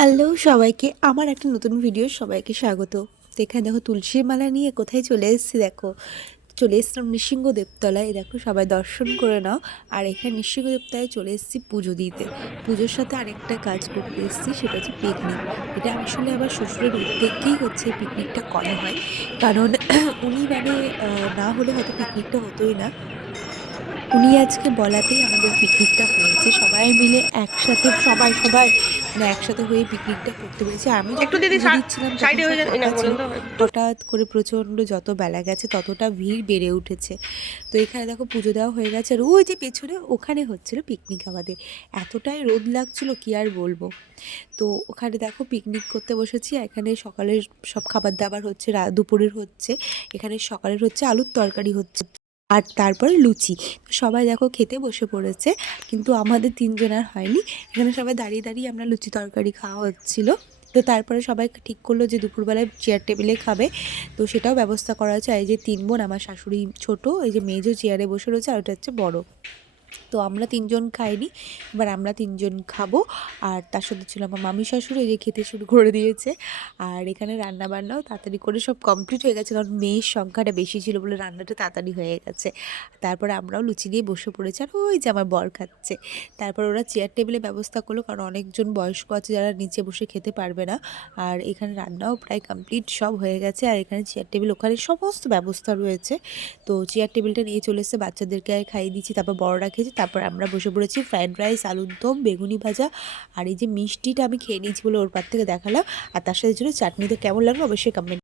Hello সবাইকে, আমার একটা নতুন ভিডিও সবাইকে স্বাগত। তো এখানে দেখো তুলসীর মালা নিয়ে কোথায় চলে এসেছি, দেখো চলে এসেছিলাম নৃসিংহদেবতলায়। দেখো সবাই দর্শন করে নাও। আর এখানে নৃসিংহদেবতলায় চলে এসেছি পুজো দিতে। পুজোর সাথে আরেকটা কাজ করতে এসেছি, সেটা হচ্ছে পিকনিক। এটা আসলে আমার শ্বশুরের উদ্যোগেই হচ্ছে এই পিকনিকটা করা হয়, কারণ উনি মানে না হলে হয়তো পিকনিকটা হতোই না। উনি আজকে বলাতেই আমাদের পিকনিকটা হয়েছে, সবাই মিলে একসাথে সবাই সবাই মানে একসাথে হয়ে পিকনিকটা করতে পেরেছি। আমি একটু যখন দিদি পুজো দিচ্ছিলাম তখন সাইডে সব হয়ে যান, ফাঁকা এনাকে ছিল। বলেন তো হবে। হঠাৎ করে প্রচণ্ড যত বেলা গেছে ততটা ভিড় বেড়ে উঠেছে। তো এখানে দেখো পুজো দেওয়া হয়ে গেছে, আর ওই যে পেছনে ওখানে হচ্ছিল পিকনিক আমাদের। এতটাই রোদ লাগছিল কি আর বলবো। তো ওখানে দেখো পিকনিক করতে বসেছি। এখানে সকালের সব খাবার দাবার হচ্ছে, দুপুরের হচ্ছে, এখানে সকালের হচ্ছে আলুর তরকারি হচ্ছে, আর তারপরে লুচি। তো সবাই দেখো খেতে বসে পড়েছে, কিন্তু আমাদের তিনজনের হয়নি। এখানে সবাই দাঁড়িয়ে দাঁড়িয়ে আমরা লুচি তরকারি খাওয়া হচ্ছিল। তো তারপরে সবাই ঠিক করলো যে দুপুরবেলায় চেয়ার টেবিলে খাবে। তো সেটাও ব্যবস্থা করা হচ্ছে। এই যে তিন বোন, আমার শাশুড়ি ছোট, এই যে মেজো চেয়ারে বসে রয়েছে, আর ওটা হচ্ছে বড়। তো আমরা তিনজন খাইনি, এবার আমরা তিনজন খাবো। আর তার সাথে ছিল আমার মামি শাশুড়ি, এই যে খেতে শুরু করে দিয়েছে। আর এখানে রান্না বান্নাও তাড়াতাড়ি করে সব কমপ্লিট হয়ে গেছে, কারণ মেয়ের সংখ্যাটা বেশি ছিল বলে রান্নাটা তাড়াতাড়ি হয়ে গেছে। তারপরে আমরাও লুচি দিয়ে বসে পড়েছি, আর ওই যে আমার বর খাচ্ছে। তারপর ওরা চেয়ার টেবিলে ব্যবস্থা করলো, কারণ অনেকজন বয়স্ক আছে যারা নিচে বসে খেতে পারবে না। আর এখানে রান্নাও প্রায় কমপ্লিট সব হয়ে গেছে, আর এখানে চেয়ার টেবিল, ওখানে সমস্ত ব্যবস্থা রয়েছে। তো চেয়ার টেবিলটা নিয়ে চলে এসেছে, বাচ্চাদেরকে খাইয়ে দিচ্ছি, তারপর বড়রা খেয়েছি, তারপর আমরা বসে পড়েছি। ফ্রায়েড রাইস, আলুর দম, বেগুনি ভাজা, আর এই যে মিষ্টিটা আমি খেয়ে নিয়েছি বলে ওর পার থেকে দেখালাম। আর তার সাথে ছিল চাটনিতে। কেমন লাগলো অবশ্যই কমেন্ট